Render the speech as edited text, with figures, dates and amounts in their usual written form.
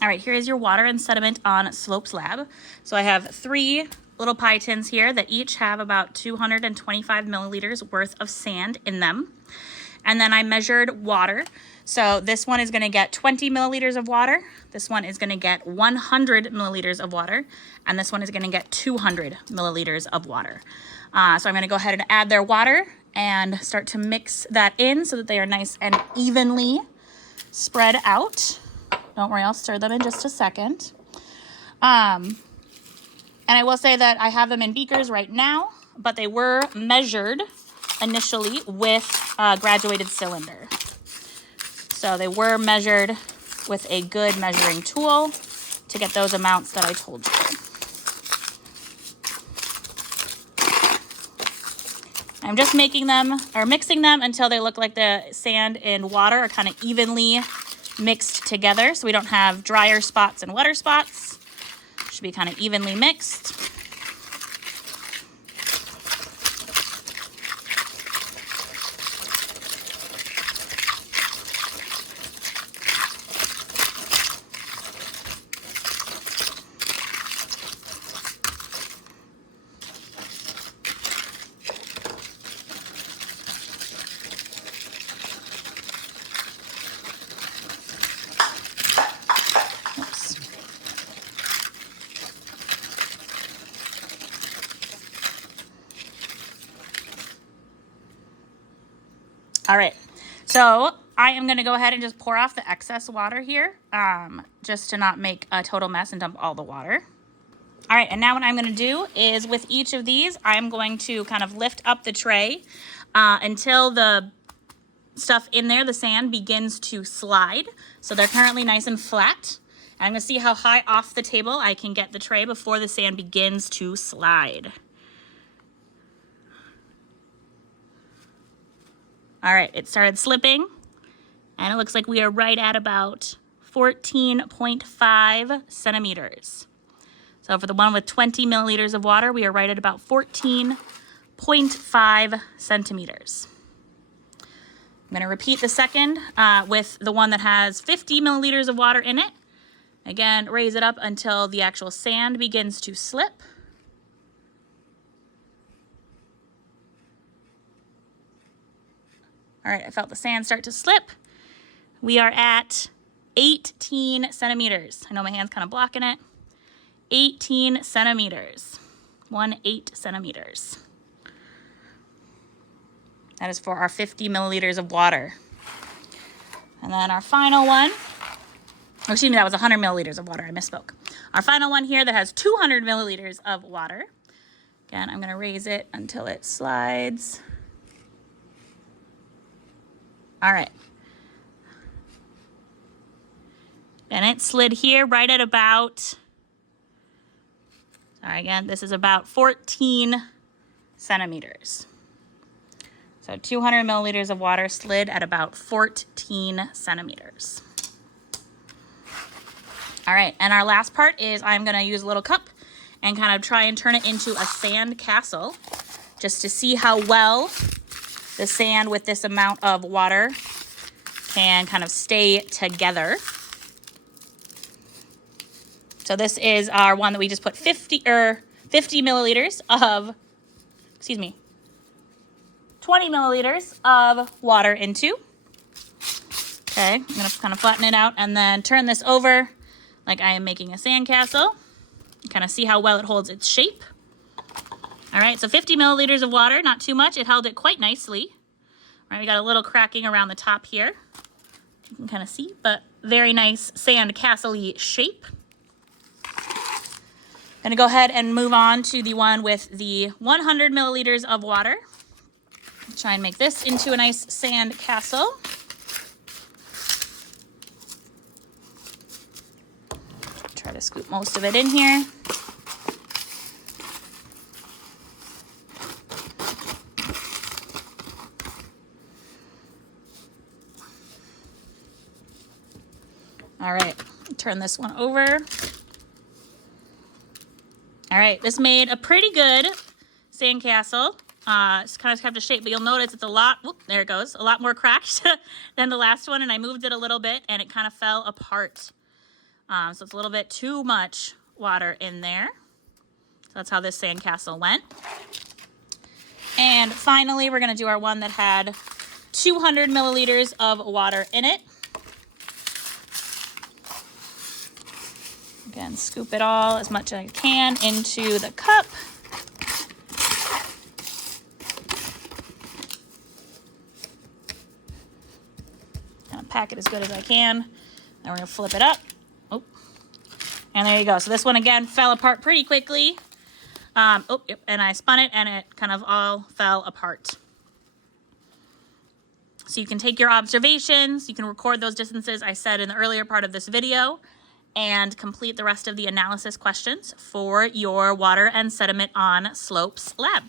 All right, here is your water and sediment on slope slab. So I have 3 little pie tins here that each have about 225 milliliters worth of sand in them. And then I measured water. So this one is gonna get 20 milliliters of water. This one is gonna get 100 milliliters of water. And this one is gonna get 200 milliliters of water. So I'm gonna go ahead and add their water and start to mix that in so that they are nice and evenly spread out. Don't worry, I'll stir them in just a second. And I will say that I have them in beakers right now, but they were measured initially with a graduated cylinder. So they were measured with a good measuring tool to get those amounts that I told you. I'm just mixing them until they look like the sand and water are kind of evenly mixed together, so we don't have drier spots and wetter spots. Should be kind of evenly mixed. All right, so I am gonna go ahead and just pour off the excess water here, just to not make a total mess and dump all the water. All right, and now what I'm gonna do is with each of these, I'm going to kind of lift up the tray until the stuff in there, the sand, begins to slide. So they're currently nice and flat. And I'm gonna see how high off the table I can get the tray before the sand begins to slide. All right, it started slipping, and it looks like we are right at about 14.5 centimeters. So for the one with 20 milliliters of water, we are right at about 14.5 centimeters. I'm gonna repeat the second with the one that has 50 milliliters of water in it. Again, raise it up until the actual sand begins to slip. All right, I felt the sand start to slip. We are at 18 centimeters. I know my hand's kind of blocking it. 18 centimeters, 18 centimeters. That is for our 50 milliliters of water. And then our final one, or excuse me, that was 100 milliliters of water, I misspoke. Our final one here that has 200 milliliters of water. Again, I'm gonna raise it until it slides. All right. And it slid here right at about, sorry again, this is about 14 centimeters. So 200 milliliters of water slid at about 14 centimeters. All right, and our last part is I'm gonna use a little cup and kind of try and turn it into a sand castle just to see how well the sand with this amount of water can kind of stay together. So this is our one that we just put 50 milliliters of, 20 milliliters of water into. Okay, I'm gonna kind of flatten it out and then turn this over like I am making a sandcastle. Kind of see how well it holds its shape. All right, so 50 milliliters of water, not too much. It held it quite nicely. All right, we got a little cracking around the top here. You can kind of see, but very nice sand castle-y shape. Gonna go ahead and move on to the one with the 100 milliliters of water. Try and make this into a nice sand castle. Try to scoop most of it in here. All right, turn this one over. All right, this made a pretty good sandcastle. It's kind of kept a shape, but you'll notice it's a lot, whoop, there it goes, a lot more cracked than the last one, and I moved it a little bit and it kind of fell apart. So it's a little bit too much water in there. So that's how this sandcastle went. And finally, we're going to do our one that had 200 milliliters of water in it. Again, scoop it all as much as I can into the cup. Kind of pack it as good as I can. Then we're going to flip it up. Oh, and there you go. So this one, again, fell apart pretty quickly. Yep, and I spun it, and it kind of all fell apart. So you can take your observations, you can record those distances I said in the earlier part of this video, and complete the rest of the analysis questions for your water and sediment on slopes lab.